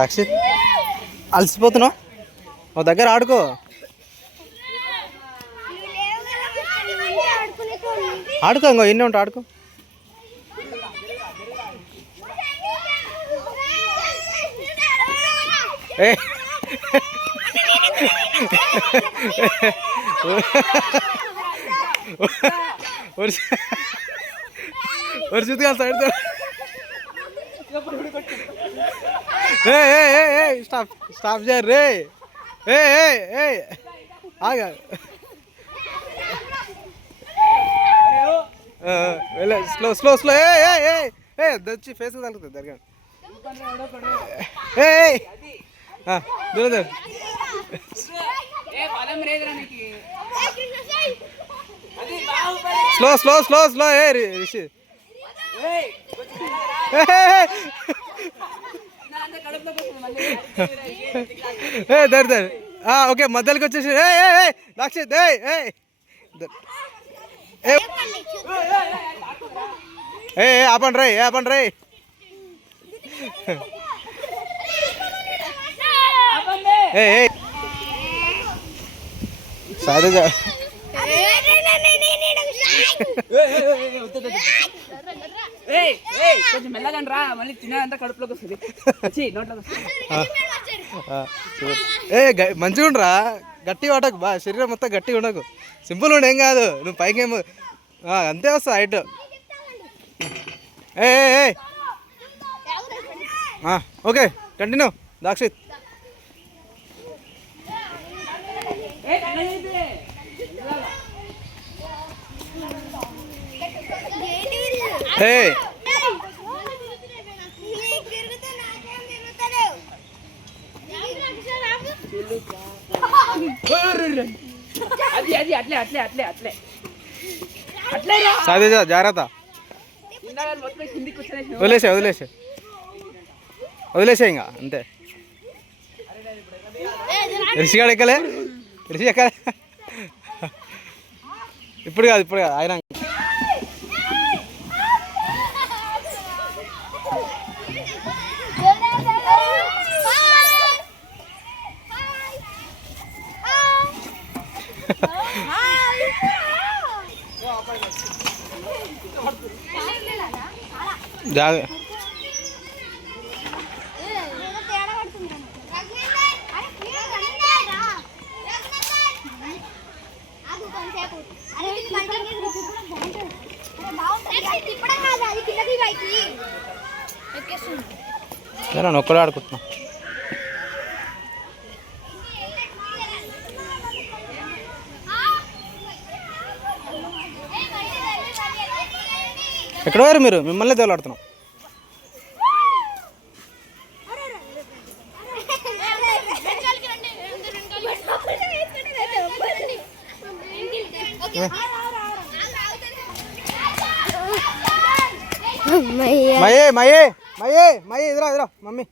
రక్షిత్ అలసిపోతున్నావు, ఒక దగ్గర ఆడుకో. ఆడుకో, ఇంకో ఎన్ని ఉంటా ఆడుకో. ఏ వర్షిత్ గారు సైడ్ స్టాప్ స్టాప్ చేయరు రే. ఆగా స్లో స్లో స్లో. వచ్చి ఫేస్ తగ్గుతుంది దగ్గర. దూరం slow slow slow slow. Rishi దర్ ఓకే, మధ్యలోకి వచ్చేసి రక్షిత్ ఆపండి రే, ఆపండి రే. సారీగా కొంచెం మెల్లగా రా, మళ్ళీ తినేదంతా కడుపులోకి వస్తుంది, నోట్లోకి వస్తుంది. మంచిగా ఉండరా, గట్టిగా ఉండకు, బా శరీరం మొత్తం గట్టిగా ఉండకు, సింపుల్ ఉండు, ఏం కాదు. నువ్వు పైకి ఏమో అంతే వస్తా హైట్. Okay continue Dakshit. సాధ్యత జాగ్రత్త. వదిలేసే వదిలేసే వదిలేసే ఇంకా అంతే. రిషిగాడు ఎక్కలే, రిషి ఎక్కలే. ఇప్పుడు కాదు, ఇప్పుడు కాదు, ఆయన జాగ్రత్త. ఒక్కడే ఆడుకుంటున్నా. ఎక్కడ వారు మీరు? మిమ్మల్ని తోలాడుతున్నాం. మయే మయే మయే మయే ఎదురా ఎదురా మమ్మీ.